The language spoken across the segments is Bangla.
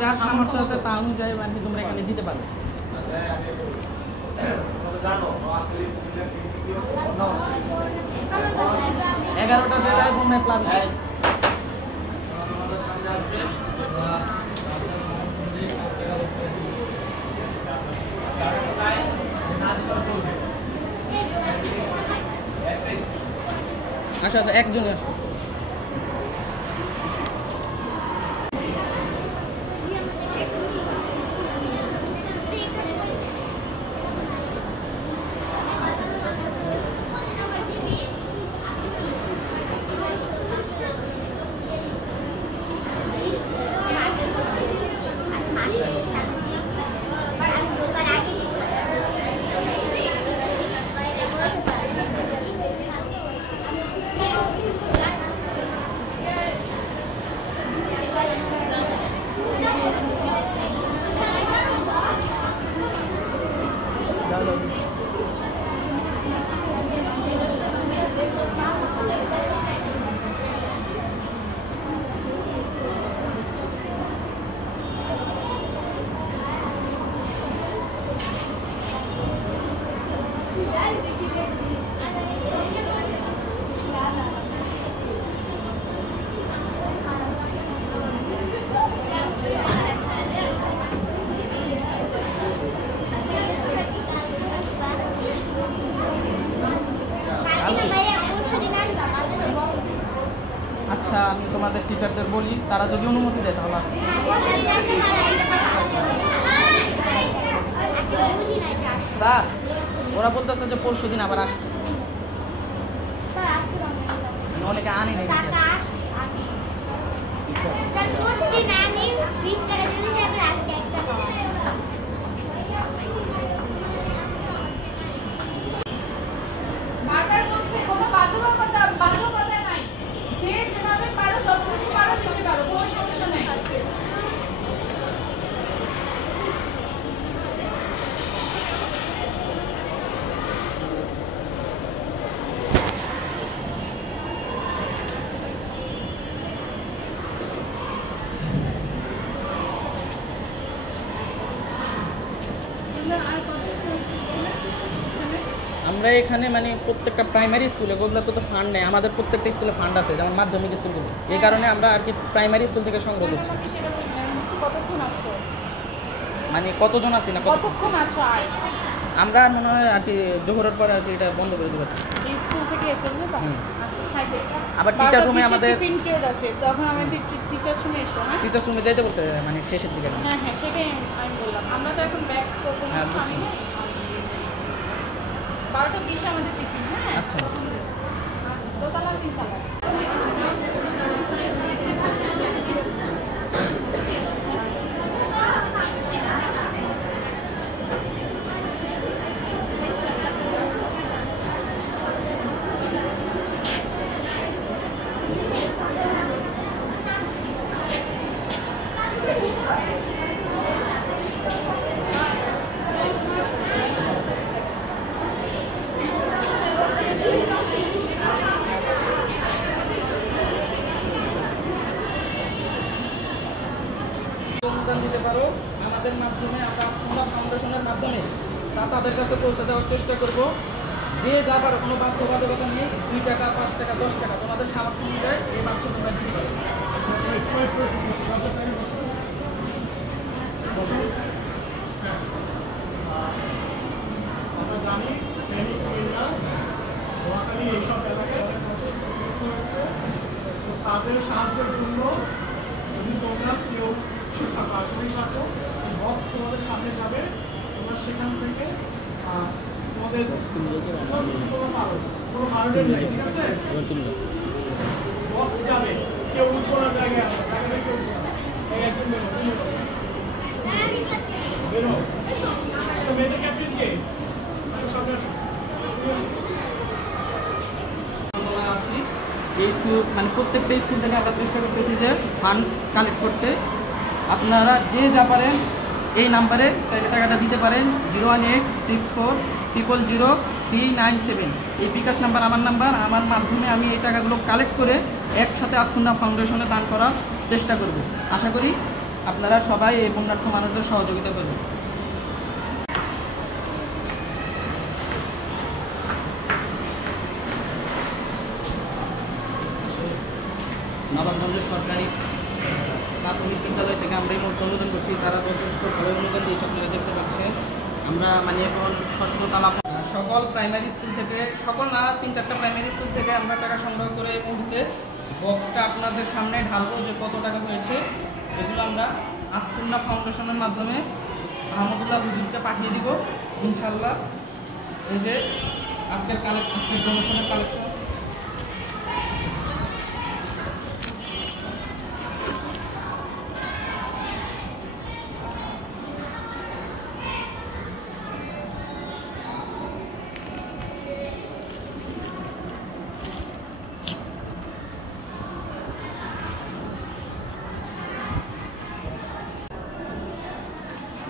যার সামর্থ্য আছে তা অনুযায়ী আর কি তোমরা এখানে দিতে পারো। 11টা জেলায় বন্যায় প্লাবিত। আচ্ছা আচ্ছা, একজনে আসো। আচ্ছা, আমি তোমাদের টিচারদের বলি, তারা যদি অনুমতি দেয় তাহলে স্যার ওরা বলতেছে যে পরশু দিন আবার আসতে, অনেকে আনি নাই। আমরা এখানে মানে প্রত্যেকটা প্রাইমারি স্কুলে ওগুলো তো ফান্ড নেই, আমাদের প্রত্যেকটা স্কুলে ফান্ড আছে, যেমন মাধ্যমিক স্কুলগুলো। এই কারণে আমরা আর কি প্রাইমারি স্কুল থেকে সংগ্রহ করছি। মানে কতজন আছি না কতক্ষণ আছো? আমরা মনে হয় আর কি জোহরের পরে আর কি এটা বন্ধ করে দেবো। আবার টিচার রুমে আমাদের তখন আমাদের টিচার রুমে এসো। হ্যাঁ, টিচার রুমে যাইতে বলছে, মানে শেষের দিকে। হ্যাঁ হ্যাঁ, সেটাই আমি বললাম। আমরা তো এখন ব্যাক করবো না, 12:20 আমাদের টিফিন। হ্যাঁ আচ্ছা, দোতলা 3 তলা। দিতে পারো আমাদের মাধ্যমে, আমরা ফাউন্ডেশনের মাধ্যমে তাদের কাছে পৌঁছে দেওয়ার চেষ্টা করব। যে যা পারো, কোনো বাধ্যবাধকতা নেই। 2 টাকা, 5 টাকা, 10 টাকা তোমাদের সামর্থ্য অনুযায়ী এই বাক্স তোমরা দিতে পারো। আমরা জানি এইসব এলাকায় তাদের সাহায্যের জন্য যদি তোমরা কেউ আগ্রহী থাকো, বক্স তোমাদের সামনে যাবে, তোমরা সেখান থেকে তোমাদের কোনো হার্ডের নেই, ঠিক আছে? বক্স যাবে, কেউ উঠোনার জায়গায় আসবে, জায়গায় কেউ একজন বেরো। তো মেজর ক্যাপ্টেন কে সামনে আসো। এই স্কুল মানে প্রত্যেকটা স্কুল থেকে আমরা চেষ্টা করতেছি যে ফান্ড কালেক্ট করতে। আপনারা যে যা পারেন এই নাম্বারে চাইলে টাকাটা দিতে পারেন। 01864000397 এই বিকাশ নাম্বার আমার নাম্বার। আমার মাধ্যমে আমি এই টাকাগুলো কালেক্ট করে একসাথে আসুন্না ফাউন্ডেশনে দান করার চেষ্টা করব। আশা করি আপনারা সবাই এই পুণ্যার্থ মানুষদের সহযোগিতা করবেন। নবাবগঞ্জের সরকারি প্রাথমিক বিদ্যালয় থেকে আমরা এই মুহূর্তে অনুদান করছি, তারা যথেষ্ট ভালো অনুদান দিয়েছে, আপনারা দেখতে পাচ্ছেন। আমরা মানে এখন ষষ্ঠ তালা সকল প্রাইমারি স্কুল থেকে, সকল না 3-4টা প্রাইমারি স্কুল থেকে আমরা টাকা সংগ্রহ করে এই মুহূর্তে বক্সটা আপনাদের সামনে ঢালবো যে কত টাকা হয়েছে। এগুলো আমরা আসুন্নাহ ফাউন্ডেশনের মাধ্যমে আহমদুল্লাহ হুজুরকে পাঠিয়ে দিব ইনশাল্লাহ। এই যে আজকের ডোনেশনের কালেকশন।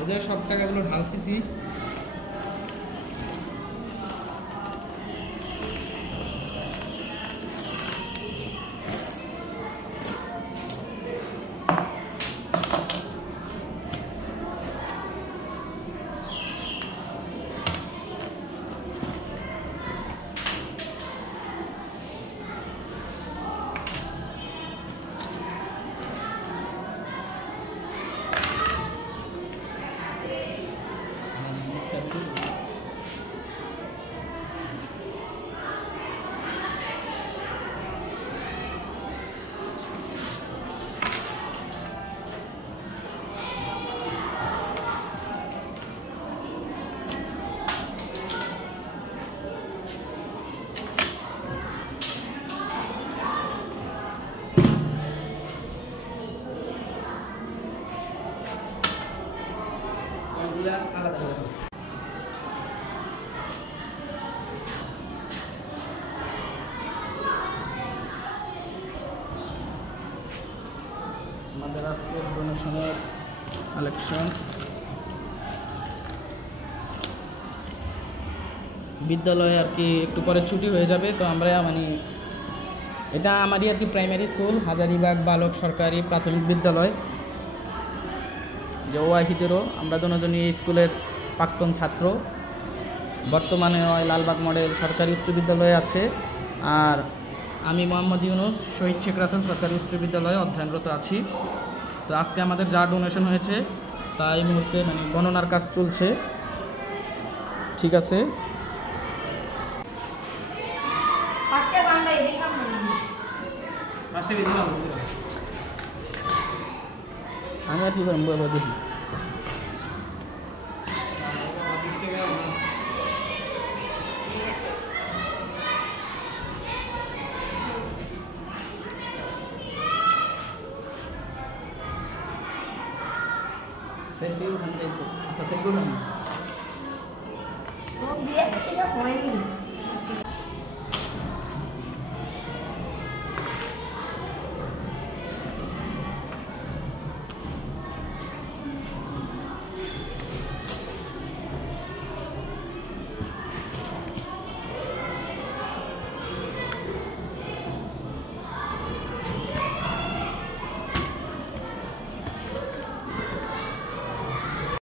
এই যে সব টাকাগুলো ঢালতেছি। আলাদা আলাদা আমাদের আজকের ডোনেশনের কালেকশন। বিদ্যালয়ে আর কি একটু পরে ছুটি হয়ে যাবে, তো আমরা মানে এটা আমারই আর কি প্রাইমারি স্কুল হাজারীবাগ বালক সরকারি প্রাথমিক বিদ্যালয়, যে ওয়াহিদেরও আমরা দুজনই এই স্কুলের প্রাক্তন ছাত্র। বর্তমানে ওই লালবাগ মডেল সরকারি উচ্চ বিদ্যালয়ে আছে, আর আমি মোহাম্মদ ইউনুস শহীদ শেখ রাসেল সরকারি উচ্চ বিদ্যালয়ে অধ্যয়নরত আছি। তো আজকে আমাদের যা ডোনেশন হয়েছে তা এই মুহূর্তে মানে গণনার কাজ চলছে। ঠিক আছে, আমি আর কি করবো দেখি। সেলফি উঠান, আচ্ছা সেলফি উঠান।